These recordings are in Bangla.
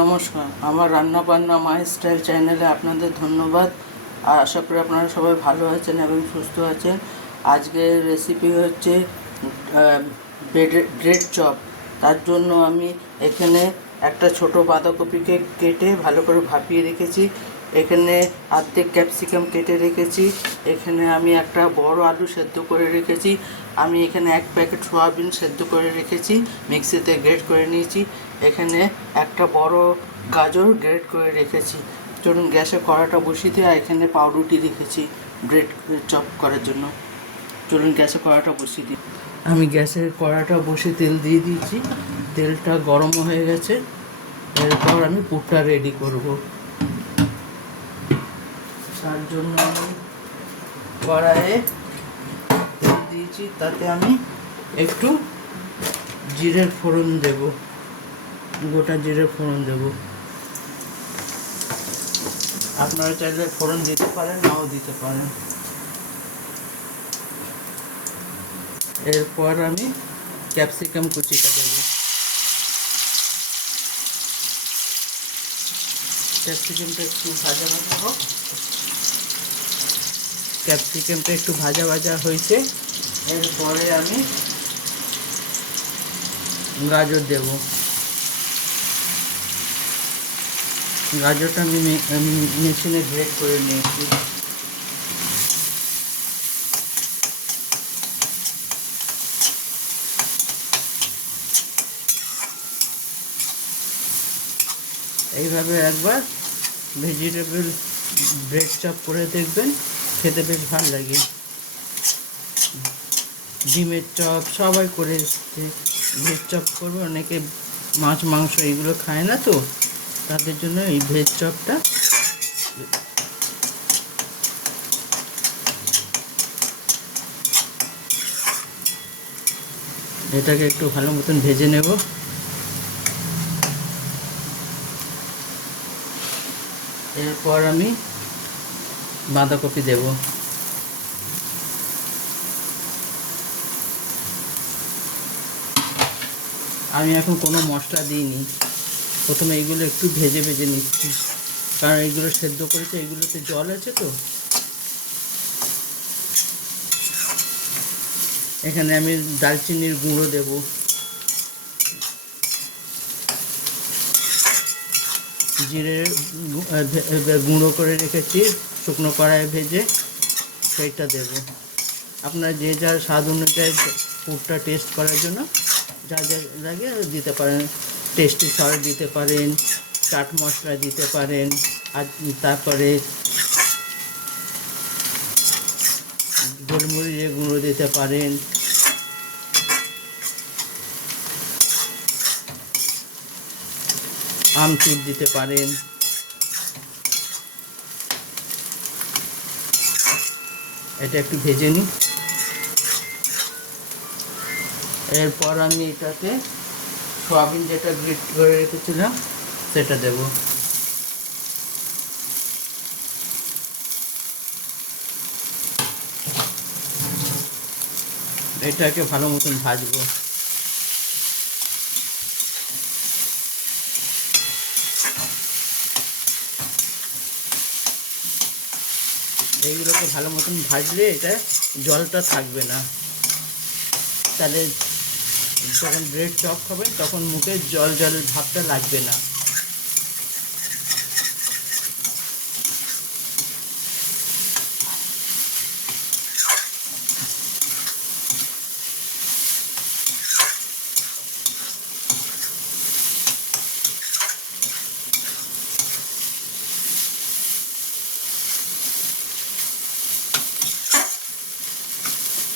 নমস্কার, আমার রান্নাবান্না মাই স্টাইল চ্যানেলে আপনাদের ধন্যবাদ। আর আশা করি আপনারা সবাই ভালো আছেন এবং সুস্থ আছেন। আজকের রেসিপি হচ্ছে ব্রেড চপ। তার জন্য আমি এখানে একটা ছোট বাঁধাকপিকে কেটে ভালো করে ভাপিয়ে রেখেছি। এখানে অর্ধেক ক্যাপসিকাম কেটে রেখেছি। এখানে আমি একটা বড় আলু সেদ্ধ করে রেখেছি। আমি এখানে 1 প্যাকেট সয়াবিন সেদ্ধ করে রেখেছি, মিক্সিতে গ্রেট করে নিয়েছি। এখানে একটা বড় গাজর গ্রেট করে রেখেছি। চলুন গ্যাসে কড়াটা বসিয়ে দিয়ে এখানে পাউরুটি রেখেছি ব্রেড চপ করার জন্য। চলুন গ্যাসে কড়াটা বসিয়ে দিই। আমি গ্যাসের কড়াটা বসে তেল দিয়ে দিয়েছি। তেলটা গরম হয়ে গেছে। এরপর আমি পুরটা রেডি করব। তার জন্য আমি কড়াইয়ে তেল দিয়েছি, তাতে আমি একটু জিরের ফোড়ন দেব, গোটা জিরের ফোড়ন দেব। আপনারা চাইলে ফোড়ন দিতে পারেন, নাও দিতে পারেন। এরপর আমি ক্যাপসিকাম কুচিটা দেব। ক্যাপসিকামটা একটু ভাজা ভাজা হোক। ক্যাপসিকামটা একটু ভাজা ভাজা হয়েছে। এরপরে আমি গাজর দেব। গাজরটা আমি মেশিনে গ্রেট করে নিয়েছি। এইভাবে একবার ভেজিটেবল ব্রেড চপ করে দেখবেন, খেতে বেশ ভালো লাগে। ডিমের চপ সবাই করে ভেজ চপ করবে। অনেকে মাছ মাংস এগুলো খায় না, তো তাদের জন্য এই ভেজ চপটা। এটাকে একটু ভালো মতন ভেজে নেব। এরপর আমি বাঁধাকপি দেব। আমি এখন কোনো মশলা দিইনি। প্রথমে এইগুলো একটু ভেজে ভেজে নিচ্ছি, কারণ এইগুলো সেদ্ধ করেছে, এইগুলোতে জল আছে। তো এখানে আমি দারচিনির গুঁড়ো দেব, জিরে গুঁড়ো করে রেখেছি শুকনো কড়াইয়ে ভেজে, সেইটা দেব। আপনারা যে যার স্বাদ অনুযায়ী পুরটা টেস্ট করার জন্য যা যা লাগে দিতে পারেন। টেস্টি সল্ট দিতে পারেন, চাট মশলা দিতে পারেন, আর তারপরে গোলমরিচের গুঁড়ো দিতে পারেন। আমচুর দিতে পারেন। এটা একটু ভেজে নিই। এরপর আমি এটাতে সয়াবিন যেটা গ্রেট করে রেখেছিলাম সেটা দেব। এটাকে ভালো মতন ভাজবো। এইগুলোকে ভালো মতন ভাজলে এটা জলটা থাকবে না, তাহলে যখন ব্রেড চপ খাবেন তখন মুখে জল জলের ভাবটা লাগবে না।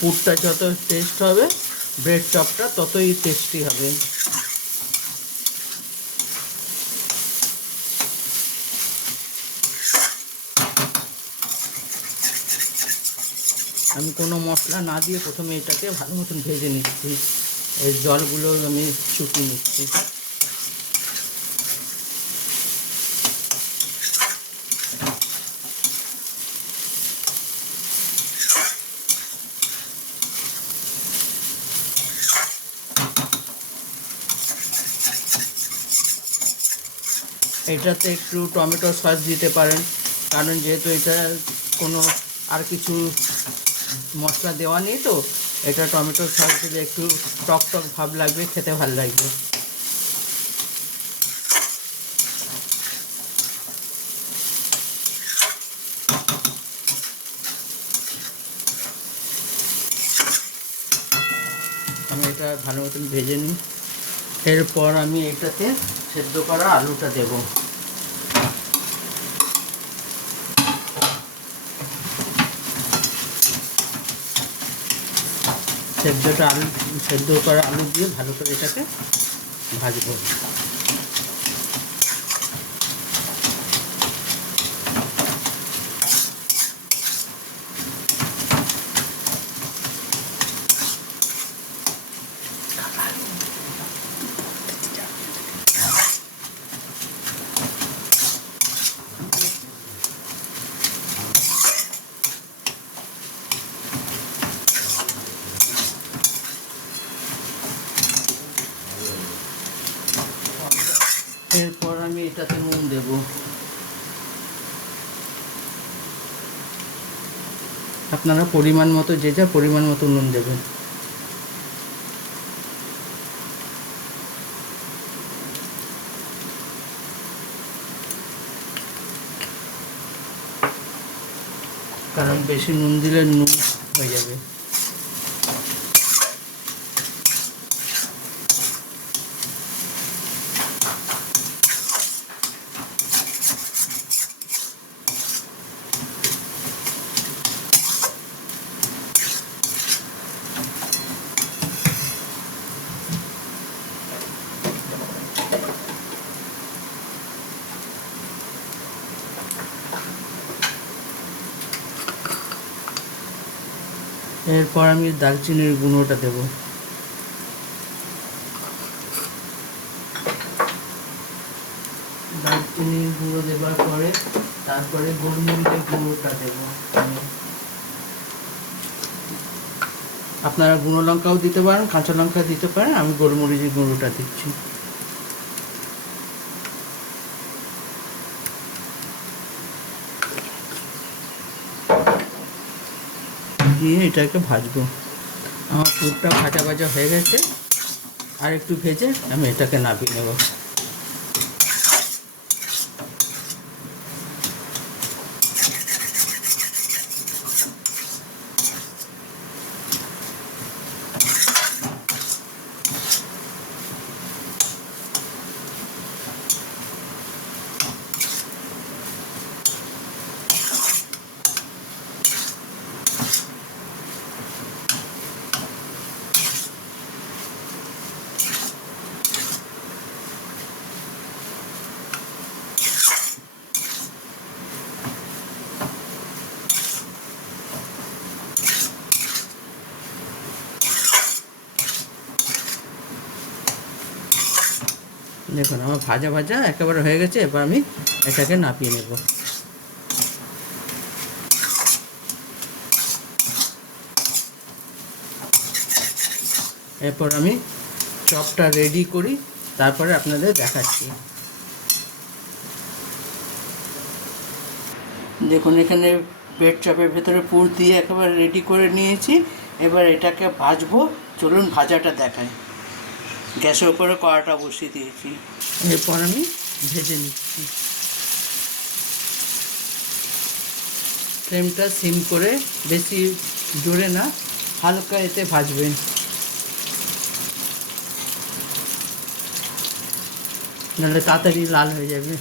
পুরটা যত টেস্ট হবে, ব্রেড চপটা ততই টেস্টি হবে। আমি কোনো মশলা না দিয়ে প্রথমে এটাকে ভালো মতন ভেজে নিচ্ছি। এই জলগুলো আমি শুকিয়ে নিচ্ছি। এটাতে একটু টমেটো সস দিতে পারেন, কারণ যেহেতু এটা কোনো আর কিছু মশলা দেওয়া নেই, তো এটা টমেটো সস দিলে একটু টক টক ভাব লাগবে, খেতে ভালো লাগবে। আমি এটা ভালো মতন ভেজে নিই। এরপর আমি এটাতে সেদ্ধ করা আলুটা দেব। সেদ্ধ করা আলু দিয়ে ভালো করে এটাকে ভাজবো। এরপর আমি এটাতে নুন দেব। আপনারা পরিমাণ মতো, যে যা পরিমাণ মতো নুন দেবেন। কারণ বেশি নুন দিলে নুন হয়ে যাবে। এরপর আমি দারচিনির গুঁড়োটা দেব। দারচিনির গুঁড়ো দেওয়ার পরে তারপরে গোলমরিচের গুঁড়োটা দেব। আপনারা গুঁড়ো লঙ্কাও দিতে পারেন, কাঁচা লঙ্কা দিতে পারেন, আমি গোলমরিচের গুঁড়োটা দিচ্ছি। দিয়ে এটাকে ভাজবো। আমার পুরটা ভাজা ভাজা হয়ে গেছে, আর একটু ভেজে আমি এটাকে নামিয়ে নেব। দেখুন আমার ভাজা ভাজা একেবারে হয়ে গেছে। এবার আমি এটাকে নামিয়ে নেব। এরপর আমি চপটা রেডি করি, তারপরে আপনাদের দেখাচ্ছি। দেখুন এখানে ব্রেড চপের ভেতরে পুর দিয়ে একেবারে রেডি করে নিয়েছি। এবার এটাকে ভাজবো। চলুন ভাজাটা দেখাই। গ্যাসের উপরে কড়াটা বসিয়ে দিয়েছি। এরপর আমি ভেজে নিচ্ছি। ফ্লেমটা সিম করে, বেশি জোরে না, হালকা এতে ভাজবেন। নাহলে তাড়াতাড়ি লাল হয়ে যাবে।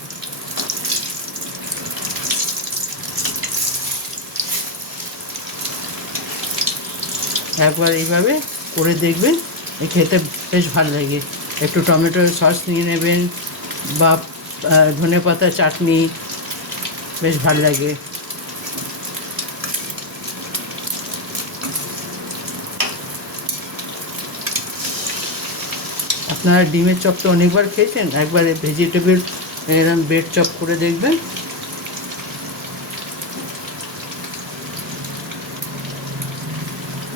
একবার এইভাবে করে দেখবেন, খেতে বেশ ভালো লাগে। একটু টমেটোর সস নিয়ে নেবেন বা ধনেপাতা চাটনি, বেশ ভালো লাগে। আপনারা ডিমের চপ তো অনেকবার খেয়েছেন, একবার ভেজিটেবল এরকম ব্রেড চপ করে দেখবেন,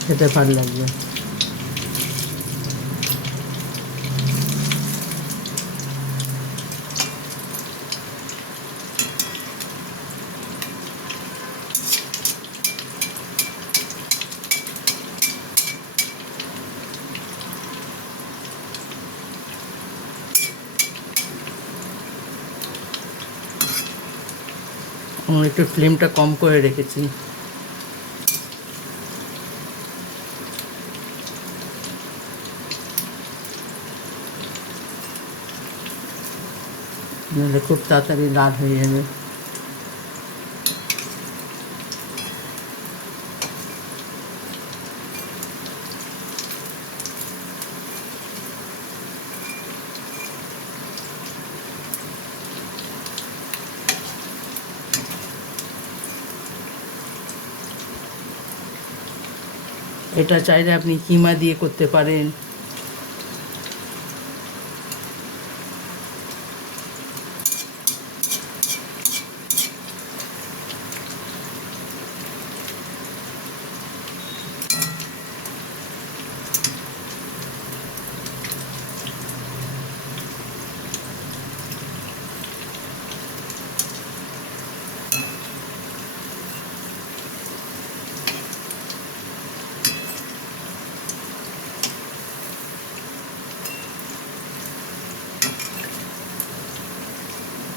খেতে ভালো লাগবে। এখন একটু ফ্লেমটা কম করে রেখেছি। নাহলে খুব তাড়াতাড়ি লাল হয়ে যাবে। এটা চাইলে আপনি কিমা দিয়ে করতে পারেন।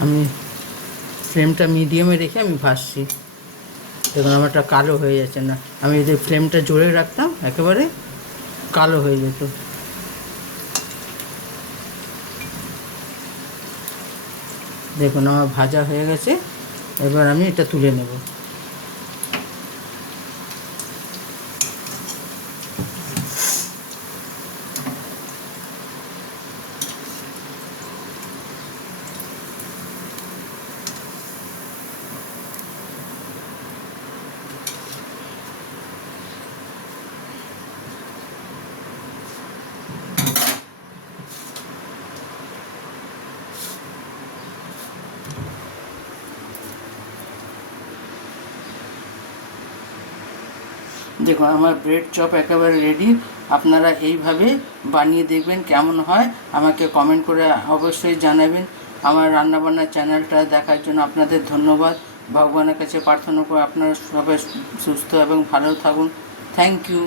আমি ফ্লেমটা মিডিয়ামে রেখে আমি ভাজছি। দেখুন আমারটা কালো হয়ে যাচ্ছে না, আমি যদি ফ্লেমটা জোরে রাখতাম একেবারে কালো হয়ে যেত। দেখুন আমার ভাজা হয়ে গেছে, এবার আমি এটা তুলে নেব। দেখুন আমার ব্রেড চপ একেবারে রেডি। আপনারা এইভাবে বানিয়ে দেখবেন কেমন হয়, আমাকে কমেন্ট করে অবশ্যই জানাবেন। আমার রান্নাবান্নার চ্যানেলটা দেখার জন্য আপনাদের ধন্যবাদ। ভগবানের কাছে প্রার্থনা করে আপনারা সবাই সুস্থ এবং ভালো থাকুন। Thank you.